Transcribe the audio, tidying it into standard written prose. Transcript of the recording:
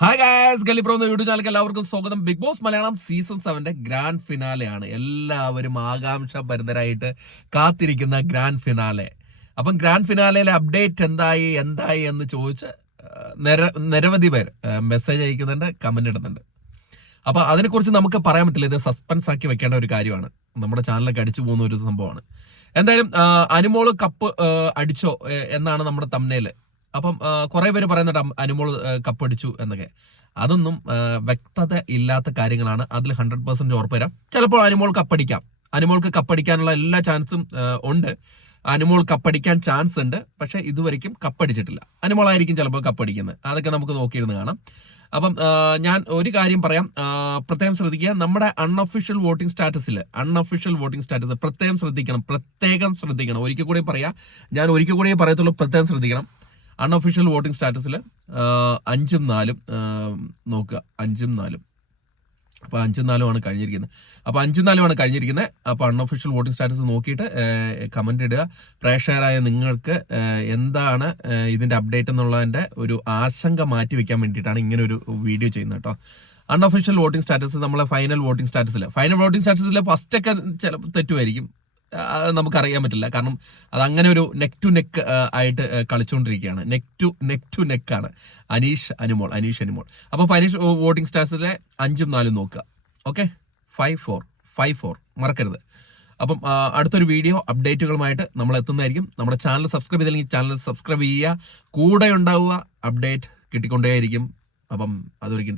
Hi guys, ഗലിപ്രോ എന്ന YouTube ചാനലിലേക്ക് എല്ലാവർക്കും സ്വാഗതം. Bigg Boss Malayalam season 7 grand ഫിനാലെയാണ്. എല്ലാവരും ആകാംക്ഷ ഭരിതരായിട്ട് കാത്തിരിക്കുന്ന ഗ്രാൻഡ് ഫിനാലെ. അപ്പം ഗ്രാൻഡ് ഫിനാലയിലെ അപ്ഡേറ്റ് എന്തായി എന്ന് ചോദിച്ച് നിരവധി പേർ മെസ്സേജ് അയക്കുന്നുണ്ട്, കമന്റ് ഇടുന്നുണ്ട്. അപ്പൊ അതിനെക്കുറിച്ച് നമുക്ക് പറയാൻ പറ്റില്ല. ഇത് സസ്പെൻസ് ആക്കി വെക്കേണ്ട ഒരു കാര്യമാണ്. നമ്മുടെ ചാനലൊക്കെ അടിച്ചു പോകുന്ന ഒരു സംഭവമാണ്. എന്തായാലും അനുമോള് കപ്പ് അടിച്ചോ എന്നാണ് നമ്മുടെ തംബ്നെയില്. അപ്പം കുറെ പേര് പറയുന്നുണ്ട് അനുമോൾ കപ്പടിച്ചു എന്നൊക്കെ. അതൊന്നും വ്യക്തത ഇല്ലാത്ത കാര്യങ്ങളാണ്. അതിൽ 100% ഉറപ്പ് തരാം. ചിലപ്പോൾ അനുമോൾ കപ്പടിക്കാം. അനുമോൾക്ക് കപ്പടിക്കാനുള്ള എല്ലാ ചാൻസും ഉണ്ട്. അനുമോൾ കപ്പടിക്കാൻ ചാൻസ് ഉണ്ട്. പക്ഷെ ഇതുവരെയ്ക്കും കപ്പടിച്ചിട്ടില്ല. അനുമോളായിരിക്കും ചിലപ്പോൾ കപ്പടിക്കുന്നത്. അതൊക്കെ നമുക്ക് നോക്കിയിരുന്ന് കാണാം. അപ്പം ഞാൻ ഒരു കാര്യം പറയാം, പ്രത്യേകം ശ്രദ്ധിക്കുക. നമ്മുടെ അൺഒഫീഷ്യൽ വോട്ടിംഗ് സ്റ്റാറ്റസ് പ്രത്യേകം ശ്രദ്ധിക്കണം. ഒരിക്കൽ കൂടി പറയാം, ഞാൻ ഒരിക്കൽ കൂടി പറയത്തുള്ളൂ, പ്രത്യേകം ശ്രദ്ധിക്കണം. അൺഒഫീഷ്യൽ വോട്ടിംഗ് സ്റ്റാറ്റസിൽ 5ഉം 4ഉം നോക്കുക. 5ഉം 4ഉം അപ്പോൾ 5ഉം 4ഉമാണ് കഴിഞ്ഞിരിക്കുന്നത്. അപ്പോൾ 5ഉം 4ഉമാണ് കഴിഞ്ഞിരിക്കുന്നത്. അപ്പോൾ അൺഒഫീഷ്യൽ വോട്ടിംഗ് സ്റ്റാറ്റസ് നോക്കിയിട്ട് കമന്റ് ഇടുക. പ്രേക്ഷകരായ നിങ്ങൾക്ക് എന്താണ് ഇതിന്റെ അപ്ഡേറ്റ് എന്നുള്ളതിന്റെ ഒരു ആശങ്ക മാറ്റി വെക്കാൻ വേണ്ടിയിട്ടാണ് ഇങ്ങനെ ഒരു വീഡിയോ ചെയ്യുന്നത് കേട്ടോ. അൺഒഫീഷ്യൽ വോട്ടിംഗ് സ്റ്റാറ്റസ്, നമ്മളെ ഫൈനൽ വോട്ടിംഗ് സ്റ്റാറ്റസിൽ ഫസ്റ്റ് ഒക്കെ ചിലപ്പോൾ തെറ്റുമായിരിക്കും. നമുക്കറിയാൻ പറ്റില്ല. കാരണം അത് അങ്ങനെ ഒരു നെക്ക് ടു നെക്ക് ആയിട്ട് കളിച്ചുകൊണ്ടിരിക്കുകയാണ്. നെക്ക് ടു നെക്ക് ആണ് അനീഷ് അനുമോൾ. അപ്പൊ ഫൈനൽ വോട്ടിംഗ് സ്റ്റാറ്റസിലെ 5ഉം 4ഉം നോക്കുക. ഓക്കെ, 5-4 മറക്കരുത്. അപ്പം അടുത്തൊരു വീഡിയോ അപ്ഡേറ്റുകളുമായിട്ട് നമ്മൾ എത്തുന്നതായിരിക്കും. നമ്മുടെ ചാനൽ സബ്സ്ക്രൈബ് ചെയ്തില്ലെങ്കിൽ ചാനൽ സബ്സ്ക്രൈബ് ചെയ്യുക. കൂടെ ഉണ്ടാവുക, അപ്ഡേറ്റ് കിട്ടിക്കൊണ്ടേയിരിക്കും. അപ്പം അതൊരിക്കും.